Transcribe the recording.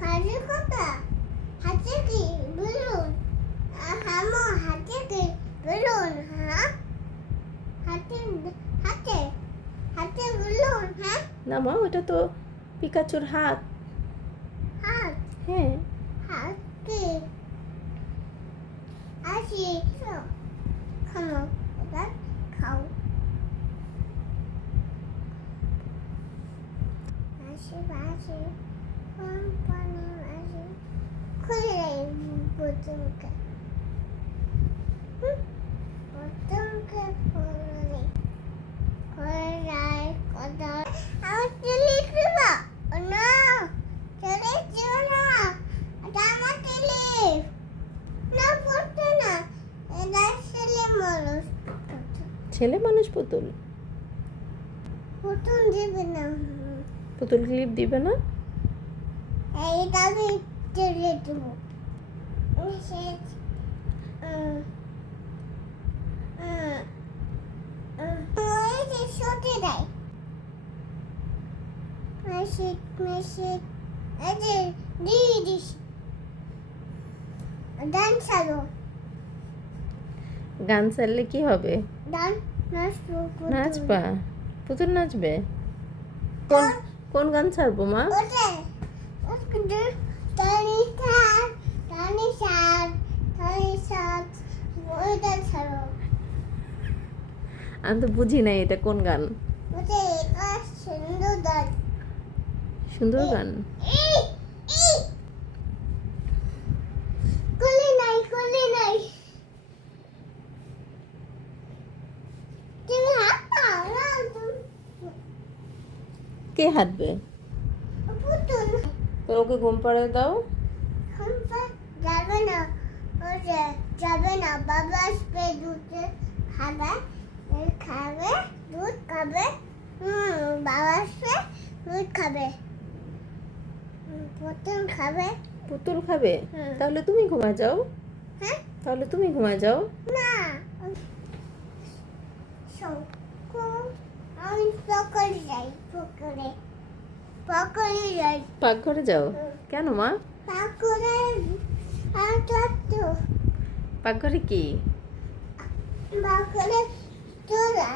হাতে কথা হাতে কি বেলুন হামো হাতে কি বেলুন হ্যাঁ হাতে হাতে হাতে বেলুন হ্যাঁ না মা, ওটা তো পিকাচুর হাত। হাত হ্যাঁ। হাতে আসি খানো এটা খাও আসি আসি পানি আসি খুলে বোতলকে বোতলকে খুলে খুলে কথা আমার টেলি দিবা না টেলি দিও না এটা আমার টেলি না পড়তে না এটা ছেলে মানুষ ছেলে মানুষ পুতুল। পুতুল দিবে না পুতুল ক্লিপ দিবে না? এইটা আমি টেলি দেবো সে সত্যি দেয় মেশিক মেশিক এই যে দিয়ে দিস ডান্স চালো গান চাললে কি হবে? ডান্স নাচবো নাচবা? পুতুল নাচবে? কোন কোন গান ছাড়বো মা? ওটা ওটা টানি থাক টানি সাত ওইটা ছাড়ো আমি তো বুঝি নাই এটা কোন গান। ওটা এটা সুন্দর ডান্স সুন্দর গান। কোলে নাই তুমি হাত পাও না কে হাঁটবে? পুতুল তো ওকে ঘুম পাড়িয়ে দাও। যাবে না ওরে যাবে না বাবা আসবে দুধ খাবে খাবে দুধ খাবে বাবা আসবে দুধ খাবে পুতুল খাবে পুতুল খাবে? হুম। তাহলে তুমি ঘুমায় যাও। হ্যাঁ তাহলে তুমি ঘুমায় যাও। না আমি পকড়ে যাই পকড়ে যাই পাকঘরে যাও? হুম। কেন মা? পকড়ে আর তো পাকঘরে কি? পকড়ে চলে